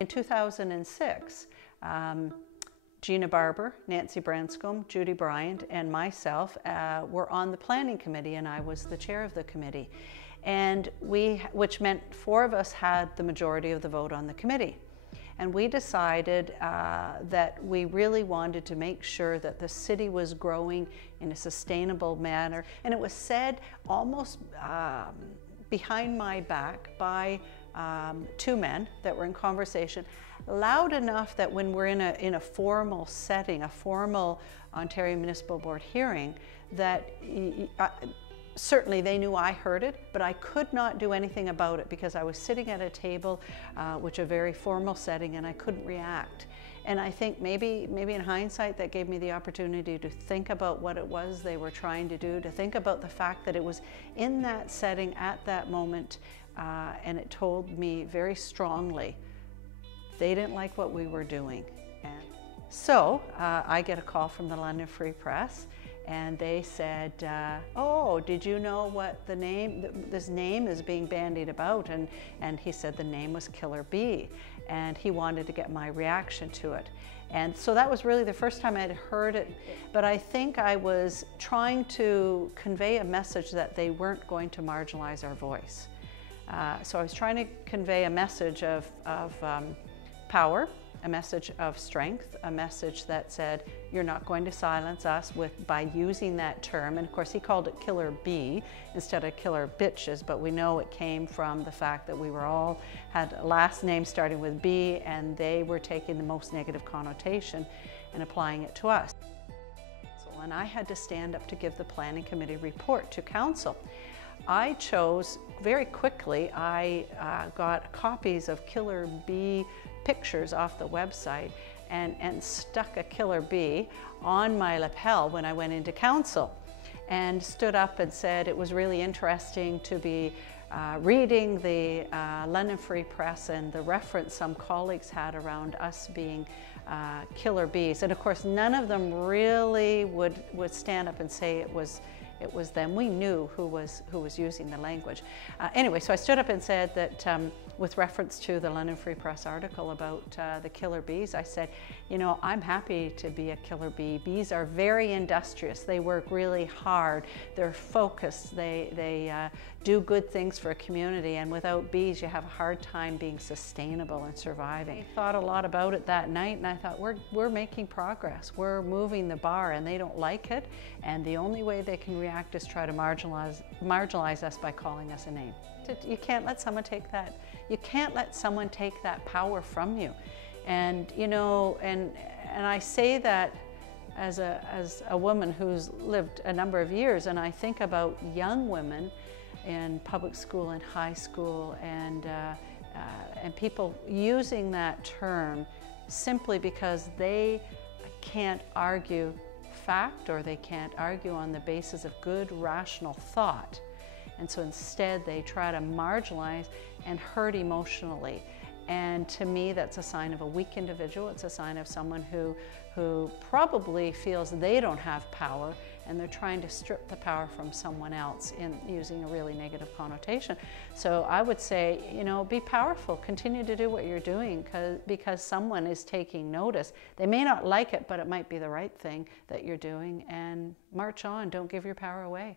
In 2006, Gina Barber, Nancy Branscombe, Judy Bryant, and myself were on the planning committee, and I was the chair of the committee. And which meant 4 of us had the majority of the vote on the committee. And we decided that we really wanted to make sure that the city was growing in a sustainable manner. And it was said almost behind my back by 2 men that were in conversation, loud enough that when we're in a formal setting, a formal Ontario Municipal Board hearing, that certainly they knew I heard it, but I could not do anything about it because I was sitting at a table, which a very formal setting, and I couldn't react. And I think maybe in hindsight that gave me the opportunity to think about what it was they were trying to do, to think about the fact that it was in that setting at that moment, and it told me very strongly they didn't like what we were doing. And so I get a call from the London Free Press, and they said, oh, did you know what this name is being bandied about? And he said the name was Killer Bee, and he wanted to get my reaction to it. And so that was really the first time I had heard it, but I think I was trying to convey a message that they weren't going to marginalize our voice. So I was trying to convey a message of power, a message of strength, a message that said, you're not going to silence us by using that term. And of course he called it Killer Bee instead of Killer Bitches, but we know it came from the fact that we were all had a last name starting with B, and they were taking the most negative connotation and applying it to us. And I had to stand up to give the planning committee report to council. I chose very quickly, I got copies of Killer Bee pictures off the website and stuck a Killer Bee on my lapel when I went into council, and stood up and said it was really interesting to be reading the London Free Press and the reference some colleagues had around us being killer bees. And of course none of them really would stand up and say it was them. We knew who was using the language. Anyway, so I stood up and said that with reference to the London Free Press article about the killer bees, I said, you know, I'm happy to be a killer bee. Bees are very industrious. They work really hard. They're focused. They do good things for a community, and without bees you have a hard time being sustainable and surviving. I thought a lot about it that night, and I thought we're making progress. We're moving the bar, and they don't like it, and the only way they can react is try to marginalize us by calling us a name. You can't let someone take that. You can't let someone take that power from you. And you know, and I say that as a woman who's lived a number of years, and I think about young women in public school and high school, and people using that term simply because they can't argue fact, or they can't argue on the basis of good rational thought. And so instead they try to marginalize and hurt emotionally. And to me, that's a sign of a weak individual. It's a sign of someone who probably feels they don't have power, and they're trying to strip the power from someone else in using a really negative connotation. So I would say, you know, be powerful. Continue to do what you're doing because someone is taking notice. They may not like it, but it might be the right thing that you're doing, and march on. Don't give your power away.